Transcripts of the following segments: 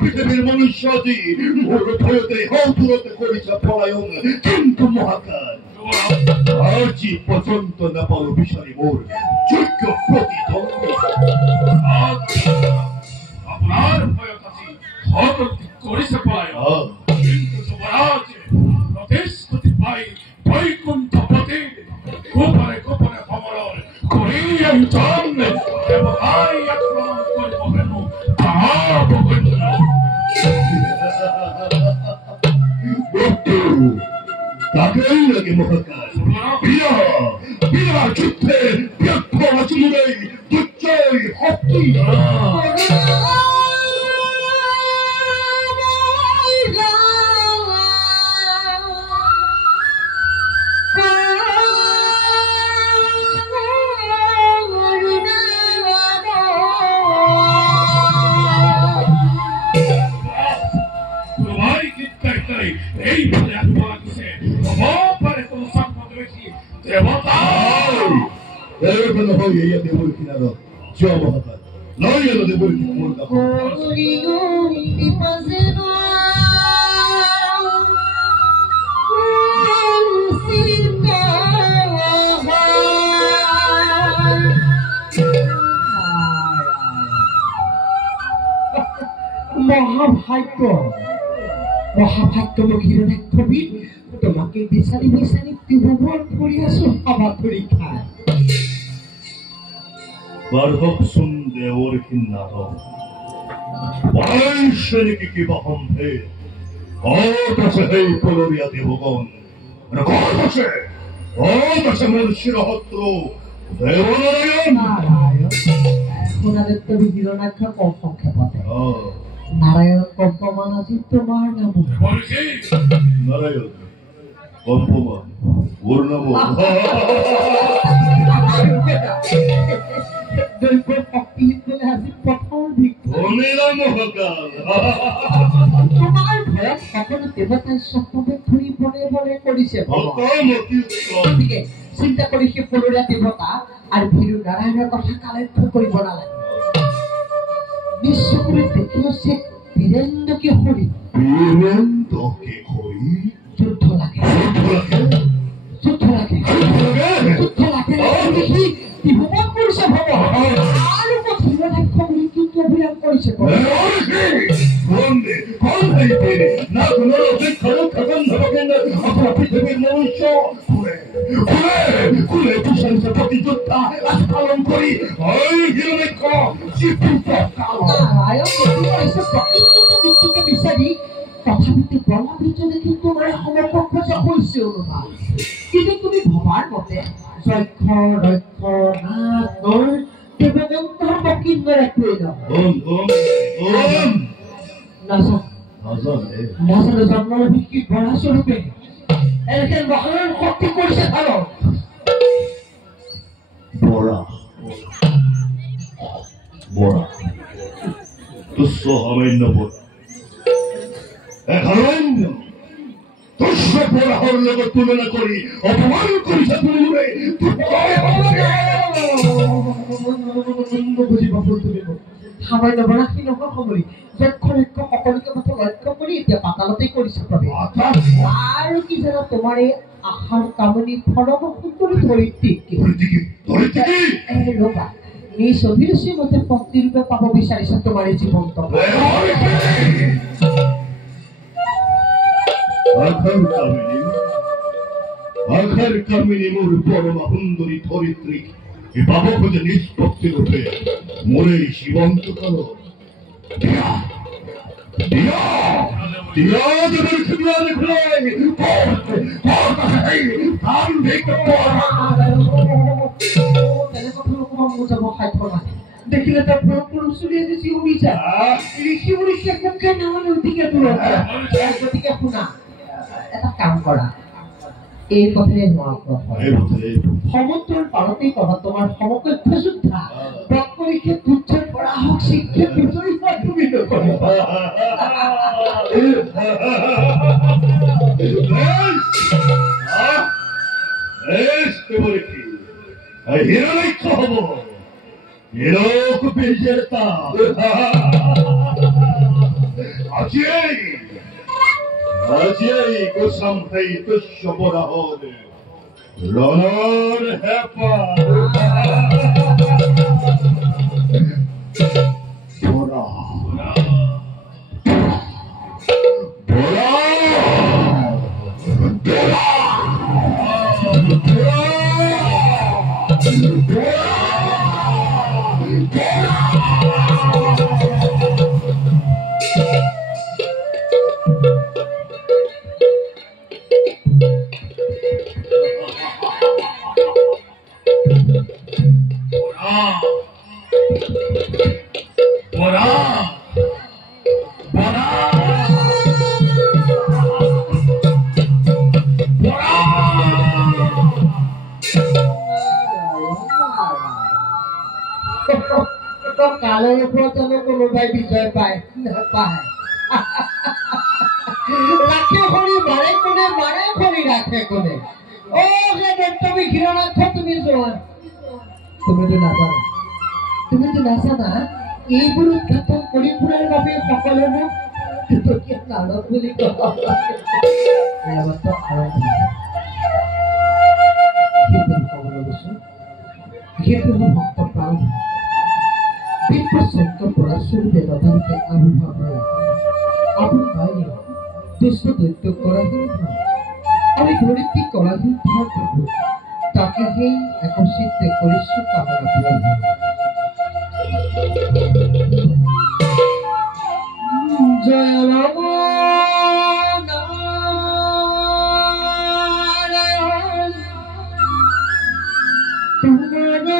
পৃথিবীর মনুষ্যাদি মোর ভয়তে হৌতুরতে করিছে পলায়ন, কিন্তু মহাকাল আজি পর্যন্ত না পারো বিষয় মোর যোগ্য প্রতিদ্বন্দ্বী। আপনার ভয়ত আছি হৌতুরতে করিছে পলায়ন, কিন্তু যুবরাজ প্রতিশ্রুতি পাই বৈকুণ্ঠপতি গোপনে গোপনে ভ্রমণ করিয়া চন দেবতাই আক্রমণ করিব কেন তাকেই লাগে মহাকাল বিনা যুদ্ধে ব্যর্থ আচমুরেই দুর্জয় হত্যি। মহাভাগ্য মহাভাগ্য মহিলা কবি তোমাকে বিচারি বিচারি ত্রিভুবন করে আসো খাওয়া ধরি খায় বার্ধব শুনতে ওর কিন্নার বয়সেরিকে কি বহম হে কতছে হে পলরিয়া দেবগণ কতছে কতছে মোর শিরহত্র দেবনারায়ণ। নারায়ণ সোনাদের তবি হিরণাক্ষা কম সংক্ষেপতে নারায়ণ কম্পমান আছে তোমার নাম নারায়ণ কম্পমান ওর নাম তোমার ভয়ত সকল দেবতাই স্বপ্নতে ধৰি বনে বনে কৰিছে। চিন্তা কৰি সেই পলৰীয়া দেৱতা আৰু ভীৰু নাৰায়ণৰ কথা কালেক্ষ কৰিব নালাগে। নিশ্চয় কৰি দেখি আছে বীৰেন্দ্ৰ কেশৰী যুদ্ধ লাগে যুদ্ধ লাগে যুদ্ধ লাগে দেখি ত্ৰিভুৱন কৰিছে ভৱ আৰু হিৰণ্যাক্ষ বুলি কি কি অভিযান কৰিছে পৃথিবীর মনুষ্য প্রতিযোদ্ধা পালন করি মৃত্যুকে বিচাৰি তথাপিতো বলা ভিতরে কিন্তু সমপক্ষ হৈছে অনুভৱ। কিন্তু তুমি ভবাৰ মতে যক্ষ ৰক্ষ নাথ দেৱদন্তৰ প্ৰকৃতৰ একোৱেই নাজানে জন্মৰ ভিত্তিত বৰা স্বৰূপে এনেকে মহান শক্তি কৰিছে ভাৰত বৰা বৰা তুচ্ছ সামান্য তুচ্ছ বৰাহৰ লগত তুলনা কৰি অপমান কৰিছে তুমি বুজিব তুলিব সামান্য বৰাশী নহয় সমৰি যক্ষ ৰক্ষ সকলোকে কথা লক্ষ্য কৰি এতিয়া পাতালতেই কৰিছে প্ৰৱেশ। আৰু কি জানা তোমাৰ এই আশাৰ কামনি ফলবসু কৰি ৰবা নিজ অভিৰুচিৰ মতে পত্নী ৰূপে পাব বিচাৰিছে তোমাৰ এই জীৱন্ত আখার কামিনী মোর পরমা সুন্দরী ধরিত্রী বাবা খোঁজে নিষ্পত্তি রূপে মোরে জীবন্ত কাল দেখিলে তার পুরুষ ঋষি অভিযান ঋষি উড়িষ্যা মুখে না হলে ওদিকে দূর গতিকে শুনা এটা কাম কৰা এই কথাই হোৱা সমুদ্ৰৰ পাৰতেই পাবা তোমাৰ সমকক্ষ যোদ্ধা প্ৰকৰিকে তুচ্ছৰ পৰা হওক শিক্ষা বিজয়ী হোৱা তুমি নকৰিবা হিরোইক হব হিরোক বিজেতা Ajay kusam hai tushborahod Ronor hepa Bora কালের উপর যেন কোনোবাই বিজয় পায় নাপায় রাখে খড়ি মারে খড়ি রাখে কোনে ও যে তুমি ঘিরণাক্ষ তুমি জোয়ান তুমি তো নাজানা এইবোৰ উৎঘাটন কৰি ফুৰাৰ বাবে সকলোবোৰ নাটক বুলি কোৱা ভক্ত প্ৰাণ Sangka berasal dari ke Abu Bakar. Abu Bakar, dosa itu korahir. Ari berarti korahir thar. Taki hei ekosit tekorisu kamera pulang. Jaya Rama Narayan. Tumana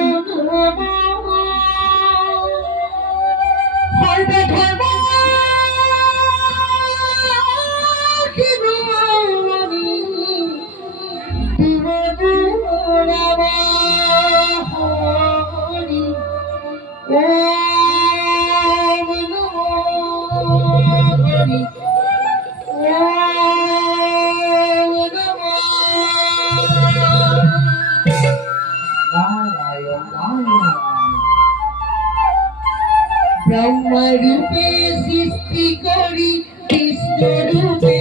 Brahma rupe sisti kori Krishna rupe